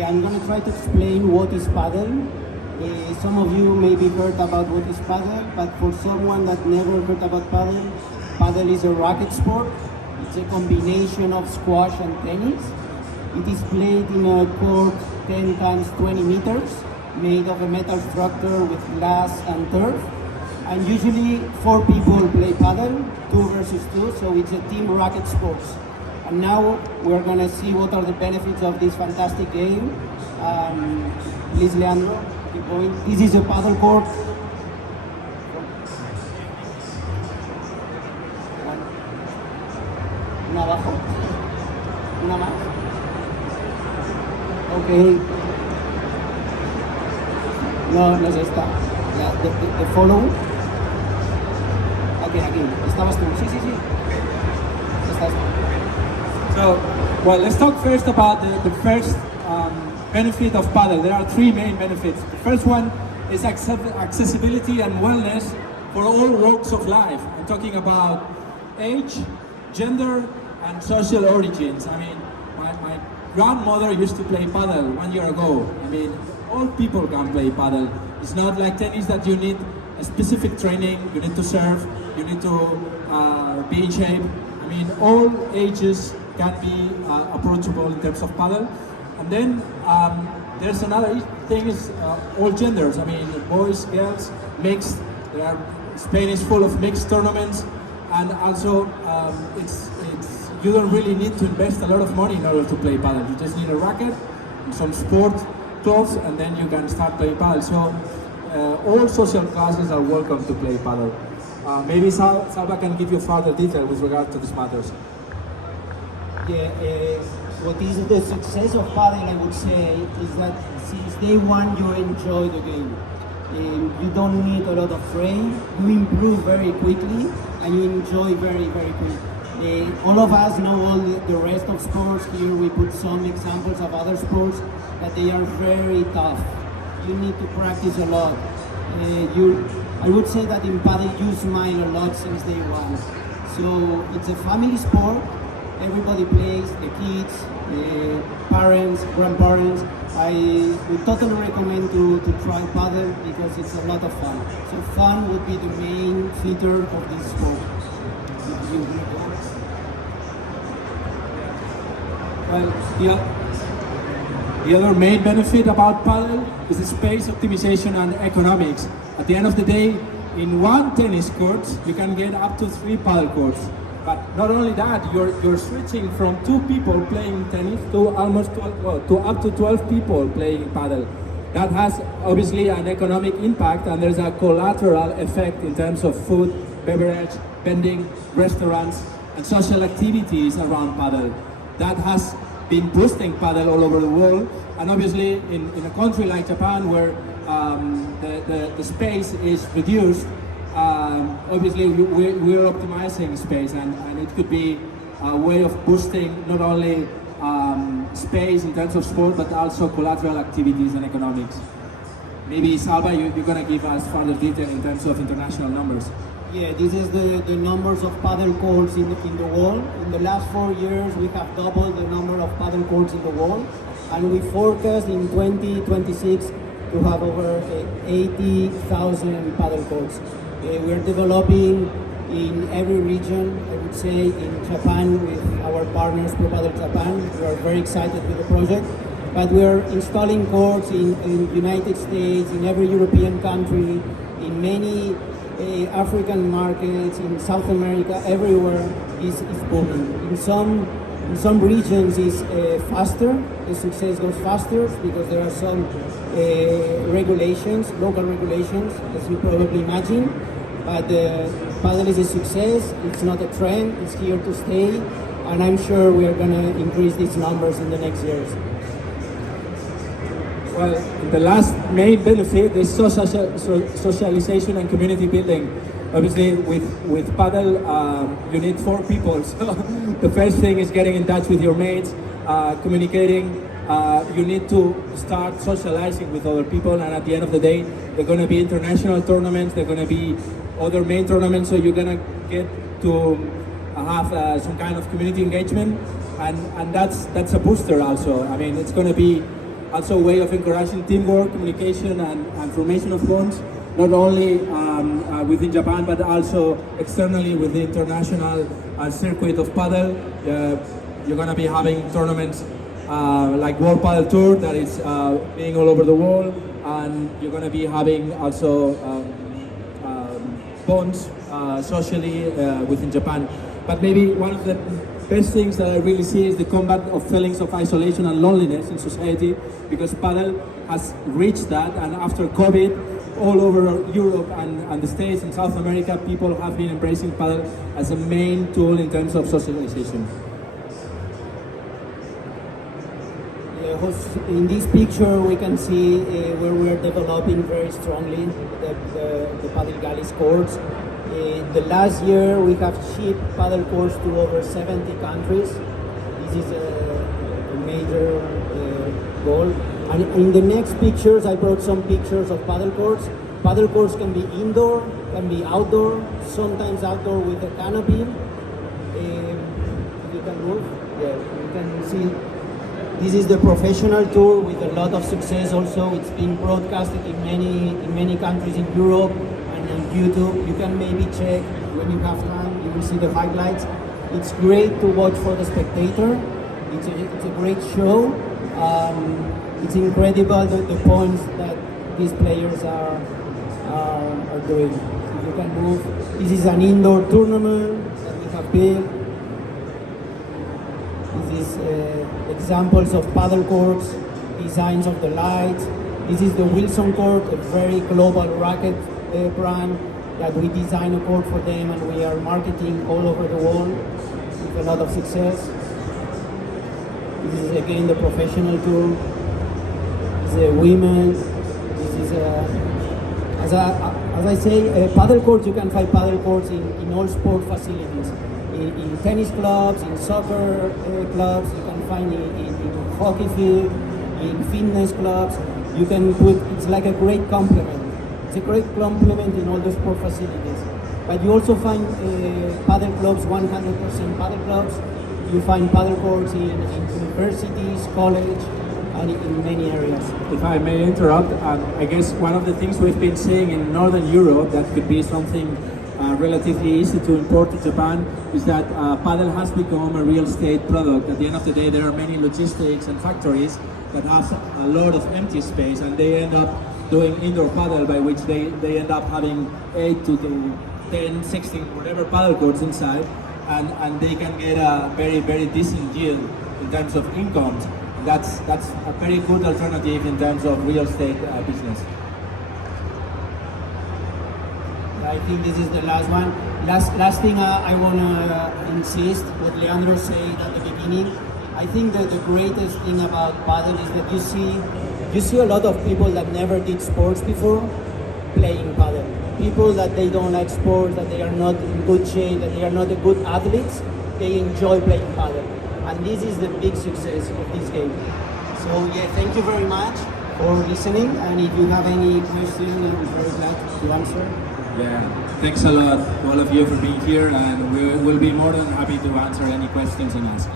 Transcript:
I'm going to try to explain what is paddle. Some of you maybe heard about what is paddle, but for someone that never heard about paddle, paddle is a racket sport. It's a combination of squash and tennis. It is played in a court 10 times 20 meters, made of a metal structure with glass and turf. And usually 4 people play paddle, 2 versus 2, so it's a team racket sports. And now we're gonna see what are the benefits of this fantastic game. Please, Leandro, keep going. This is a paddle court. Una abajo, una más. Okay. No, no es esta. The follow. Aquí. Estabas tú. Sí. Estás tú. So, well, let's talk first about the first benefit of paddle. There are 3 main benefits. The first one is accessibility and wellness for all walks of life. I'm talking about age, gender, and social origins. I mean, my grandmother used to play paddle 1 year ago. I mean, all people can play paddle. It's not like tennis that you need a specific training, you need to serve, you need to be in shape. I mean, all ages can be approachable in terms of paddle. And then there's another thing is all genders. I mean, boys, girls, mixed. Spain is full of mixed tournaments, and also you don't really need to invest a lot of money in order to play paddle. You just need a racket, some sport clothes, and then you can start playing paddle. So all social classes are welcome to play paddle. Maybe Salva can give you further detail with regard to these matters. Yeah, what is the success of paddle, I would say, is that since day one you enjoy the game. You don't need a lot of training, you improve very quickly, and you enjoy very, very quickly. All of us know all the rest of sports. Here we put some examples of other sports that they are very tough. You need to practice a lot. I would say that in paddle you smile a lot since day one. So it's a family sport. Everybody plays, the kids, parents, grandparents. I would totally recommend to try paddle because it's a lot of fun. So fun would be the main feature of this sport. Well, the other main benefit about paddle is the space optimization and economics. At the end of the day, in one tennis court, you can get up to 3 paddle courts. But not only that, you're switching from 2 people playing tennis to almost 12, to up to 12 people playing paddle. That has obviously an economic impact, and there's a collateral effect in terms of food, beverage, vending, restaurants, and social activities around paddle. That has been boosting paddle all over the world, and obviously in a country like Japan where the space is reduced, obviously we're optimizing space, and it could be a way of boosting not only space in terms of sport but also collateral activities and economics. Maybe Salva, you're going to give us further detail in terms of international numbers. Yeah, this is the numbers of paddle courts in the world. In the last 4 years, we have doubled the number of paddle courts in the world, and we forecast in 2026 to have over 80,000 paddle courts. We're developing in every region. I would say in Japan with our partners, Pro Paddle Japan. We are very excited with the project. But we are installing courts in United States, in every European country, in many African markets, in South America, everywhere is booming. In some regions is faster, the success goes faster because there are some regulations, local regulations, as you probably imagine. But paddle is a success, it's not a trend, it's here to stay, and I'm sure we are going to increase these numbers in the next years. Well, the last main benefit is socialization and community building. Obviously, with paddle, you need 4 people. So the first thing is getting in touch with your mates, communicating. You need to start socializing with other people, and at the end of the day, they're going to be international tournaments. They're going to be other main tournaments. So you're going to get to have some kind of community engagement, and that's a booster also. I mean, it's going to be also a way of encouraging teamwork, communication, and formation of bonds, not only within Japan, but also externally with the international circuit of paddle. You're going to be having tournaments like World Paddle Tour that is being all over the world, and you're going to be having also bonds socially within Japan. But maybe one of the best things that I really see is the combat of feelings of isolation and loneliness in society, because paddle has reached that, and after COVID, all over Europe and the States and South America, people have been embracing paddle as a main tool in terms of socialization. In this picture, we can see where we are developing very strongly the Paddle Galleys courts. The last year, we have shipped paddle courts to over 70 countries. This is a major goal. And in the next pictures, I brought some pictures of paddle courts. Paddle courts can be indoor, can be outdoor, sometimes outdoor with a canopy. You can move. Yeah, you can see. This is the professional tour with a lot of success also. It's being broadcasted in many countries in Europe and on YouTube. You can maybe check when you have time, you will see the highlights. It's great to watch for the spectator. It's a great show. It's incredible the points that these players are doing. If you can move. This is an indoor tournament that we have built. This is examples of paddle courts, designs of the lights. This is the Wilson court, a very global racket brand that we design a court for them, and we are marketing all over the world with a lot of success. This is again the professional tour. This is women. This is as I say, paddle courts. You can find paddle courts in all sport facilities. In tennis clubs, in soccer clubs, you can find in hockey field, in fitness clubs. You can put, it's like a great complement. It's a great complement in all the sport facilities. But you also find paddle clubs, 100% paddle clubs. You find paddle courts in universities, college, and in many areas. If I may interrupt, I guess one of the things we've been seeing in Northern Europe that could be something relatively easy to import to Japan is that paddle has become a real estate product. At the end of the day, there are many logistics and factories that have a lot of empty space, and they end up doing indoor paddle, by which they end up having 8 to 10, 16, whatever paddle courts inside, and they can get a very, very decent yield in terms of incomes. That's a very good alternative in terms of real estate business. I think this is the last one. Last thing I want to insist what Leandro said at the beginning. I think that the greatest thing about paddle is that you see a lot of people that never did sports before playing paddle. People that they don't like sports, that they are not in good shape, that they are not a good athletes, they enjoy playing paddle. And this is the big success of this game. So yeah, thank you very much for listening. And if you have any questions, I'm very glad to answer. Yeah, thanks a lot to all of you for being here, and we will be more than happy to answer any questions and ask.